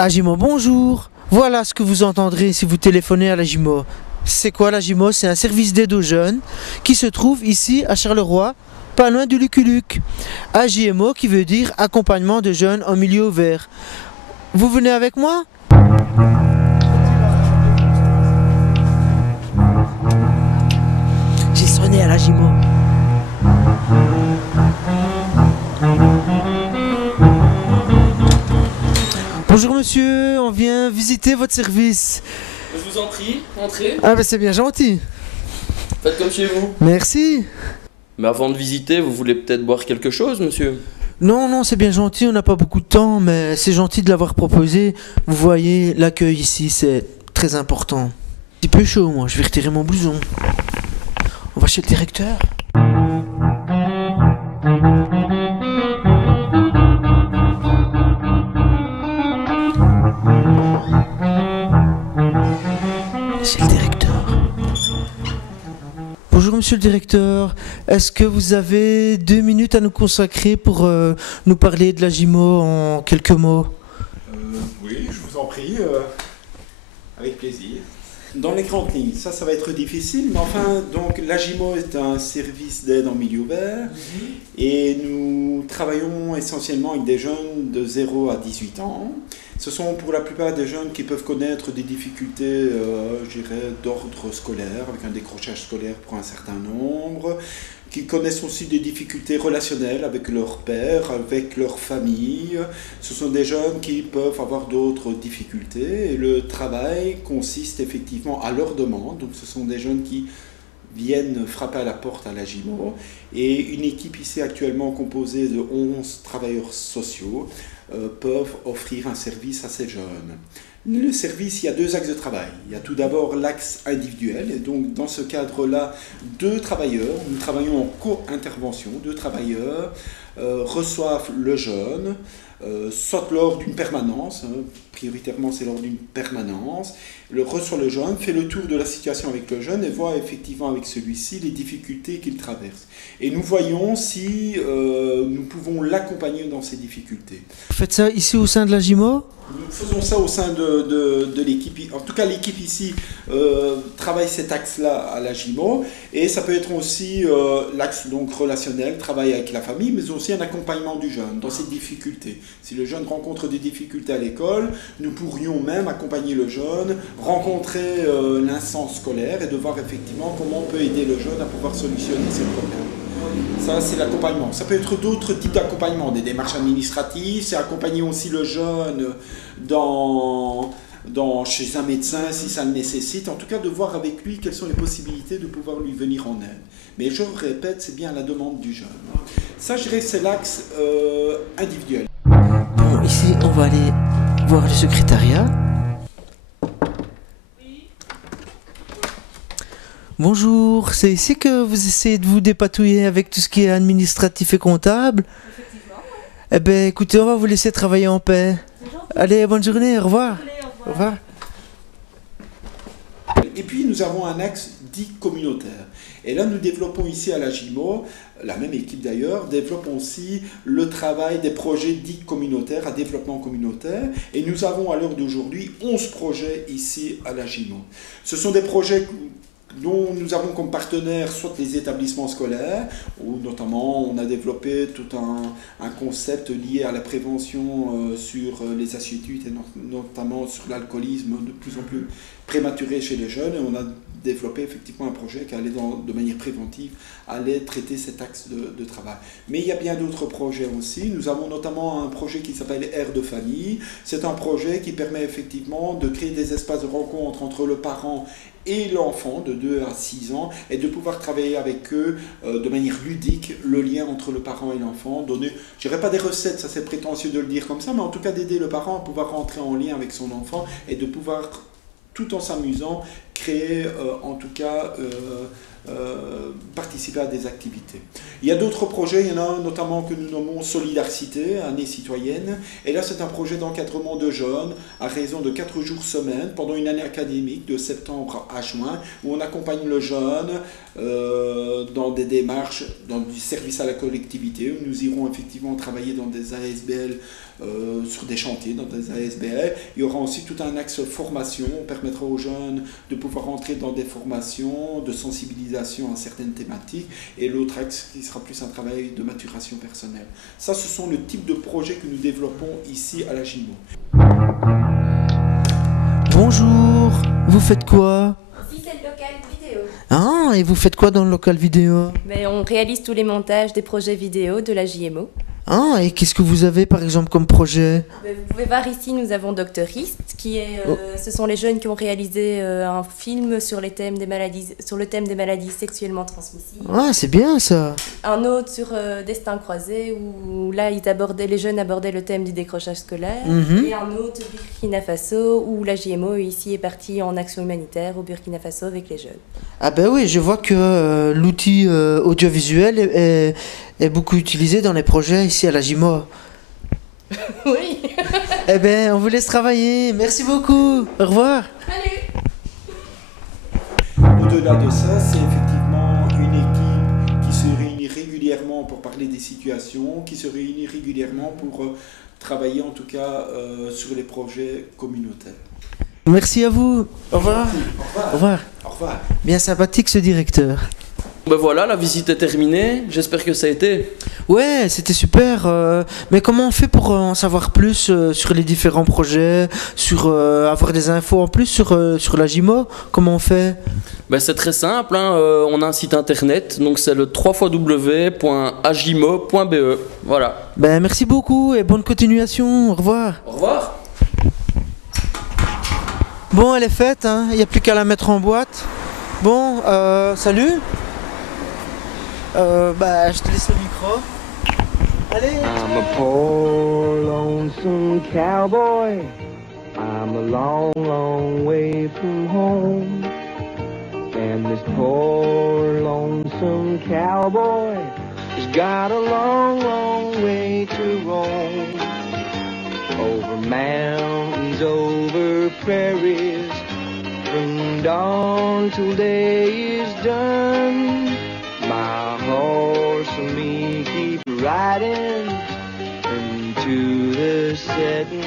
Agimo, bonjour. Voilà ce que vous entendrez si vous téléphonez à l'Agimo. C'est quoi l'Agimo? C'est un service d'aide aux jeunes qui se trouve ici à Charleroi, pas loin du Luc-Luc. AJMO qui veut dire accompagnement de jeunes en milieu ouvert. Vous venez avec moi? J'ai sonné à l'Agimo. Bonjour monsieur, on vient visiter votre service. Je vous en prie, entrez. Ah ben c'est bien gentil. Faites comme chez vous. Merci. Mais avant de visiter, vous voulez peut-être boire quelque chose, monsieur? Non, c'est bien gentil, on n'a pas beaucoup de temps, mais c'est gentil de l'avoir proposé. Vous voyez, l'accueil ici, c'est très important. Un petit peu chaud, moi, je vais retirer mon blouson. On va chez le directeur. C'est le directeur. Bonjour monsieur le directeur, est-ce que vous avez 2 minutes à nous consacrer pour nous parler de l'Agimo en quelques mots? Oui, je vous en prie, avec plaisir. Dans les grandes lignes, ça va être difficile, mais enfin, donc l'Agimo est un service d'aide en milieu ouvert et nous travaillons essentiellement avec des jeunes de 0 à 18 ans. Ce sont pour la plupart des jeunes qui peuvent connaître des difficultés, je dirais, d'ordre scolaire, avec un décrochage scolaire pour un certain nombre, qui connaissent aussi des difficultés relationnelles avec leur père, avec leur famille. Ce sont des jeunes qui peuvent avoir d'autres difficultés et le travail consiste effectivement à leur demande. Donc ce sont des jeunes qui viennent frapper à la porte à l'Agimo et une équipe ici actuellement composée de 11 travailleurs sociaux peuvent offrir un service à ces jeunes. Le service, il y a 2 axes de travail. Il y a tout d'abord l'axe individuel, et donc dans ce cadre-là, 2 travailleurs, nous travaillons en co-intervention, 2 travailleurs reçoivent le jeune, soit lors d'une permanence, prioritairement c'est lors d'une permanence, reçoit le jeune, fait le tour de la situation avec le jeune et voit effectivement avec celui-ci les difficultés qu'il traverse. Et nous voyons si nous pouvons l'accompagner dans ces difficultés. Vous faites ça ici au sein de l'Agimo? Nous faisons ça au sein de l'équipe. En tout cas, l'équipe ici travaille cet axe-là à l'Agimo. Et ça peut être aussi l'axe donc relationnel, travail avec la famille, mais aussi un accompagnement du jeune dans ses difficultés. Si le jeune rencontre des difficultés à l'école, nous pourrions même accompagner le jeune, rencontrer l'instance scolaire et de voir effectivement comment on peut aider le jeune à pouvoir solutionner ses problèmes. Ça, c'est l'accompagnement. Ça peut être d'autres types d'accompagnement, des démarches administratives, c'est accompagner aussi le jeune chez un médecin si ça le nécessite. En tout cas, de voir avec lui quelles sont les possibilités de pouvoir lui venir en aide. Mais je répète, c'est bien à la demande du jeune. Ça, je dirais que c'est l'axe individuel. Bon, ici, on va aller voir le secrétariat. Bonjour, c'est ici que vous essayez de vous dépatouiller avec tout ce qui est administratif et comptable? Effectivement. Eh bien, écoutez, on va vous laisser travailler en paix. Allez, bonne journée, au revoir. Au revoir. Et puis, nous avons un axe dit communautaire. Et là, nous développons ici à l'Agimo, la même équipe d'ailleurs, développons aussi le travail des projets dits communautaires, à développement communautaire. Et nous avons à l'heure d'aujourd'hui 11 projets ici à l'Agimo. Ce sont des projets dont nous avons comme partenaires soit les établissements scolaires, où notamment on a développé tout un concept lié à la prévention sur les aciditudes et notamment sur l'alcoolisme de plus en plus prématuré chez les jeunes, et on a développé effectivement un projet qui allait de manière préventive allait traiter cet axe de travail. Mais il y a bien d'autres projets aussi. Nous avons notamment un projet qui s'appelle Air de famille. C'est un projet qui permet effectivement de créer des espaces de rencontre entre le parent et l'enfant de 2 à 6 ans et de pouvoir travailler avec eux de manière ludique le lien entre le parent et l'enfant, donner, je dirais pas des recettes, ça c'est prétentieux de le dire comme ça, mais en tout cas d'aider le parent à pouvoir rentrer en lien avec son enfant et de pouvoir, tout en s'amusant, créer, en tout cas, participer à des activités. Il y a d'autres projets, il y en a un notamment que nous nommons Solidarité, année citoyenne, et là c'est un projet d'encadrement de jeunes à raison de 4 jours semaine pendant une année académique de septembre à juin, où on accompagne le jeune dans des démarches, dans du service à la collectivité, où nous irons effectivement travailler dans des ASBL, sur des chantiers, dans des ASBL. Il y aura aussi tout un axe formation, on permettra aux jeunes de pouvoir entrer dans des formations, de sensibilisation à certaines thématiques, et l'autre axe qui sera plus un travail de maturation personnelle. Ça, ce sont le type de projets que nous développons ici à la GIMO. Bonjour, vous faites quoi? Ici, c'est le local vidéo. Ah, et vous faites quoi dans le local vidéo? Mais on réalise tous les montages des projets vidéo de la JMO. Ah, et qu'est-ce que vous avez par exemple comme projet? Mais vous pouvez voir ici, nous avons Doctoriste, ce sont les jeunes qui ont réalisé un film sur les thèmes des maladies, sur le thème des maladies sexuellement transmissibles. Ah, c'est bien ça. Un autre sur Destin croisé, où là, les jeunes abordaient le thème du décrochage scolaire. Et un autre Burkina Faso, où la JMO ici est partie en action humanitaire au Burkina Faso avec les jeunes. Ah ben oui, je vois que l'outil audiovisuel est beaucoup utilisé dans les projets ici à la GIMO. Oui. Eh ben, on vous laisse travailler. Merci beaucoup. Au revoir. Salut. Au-delà de ça, c'est effectivement une équipe qui se réunit régulièrement pour parler des situations, qui se réunit régulièrement pour travailler en tout cas sur les projets communautaires. Merci à vous. Au revoir. Au revoir. Au revoir. Au revoir. Bien sympathique ce directeur. Ben voilà, la visite est terminée, j'espère que ça a été. Ouais, c'était super. Mais comment on fait pour en savoir plus sur les différents projets, sur avoir des infos en plus sur la GIMO? Comment on fait? Ben c'est très simple, hein, on a un site internet, donc c'est le www.agimo.be. Voilà. Ben merci beaucoup et bonne continuation. Au revoir. Au revoir. Bon, elle est faite, hein. Il n'y a plus qu'à la mettre en boîte. Bon, salut. Je te laisse le micro. Allez. I'm a poor lonesome cowboy. I'm a long, long way from home. And this poor lonesome cowboy has got a long, long way to roam. Over mountains, over prairies, from dawn till day is done. My horse and me keep riding into the setting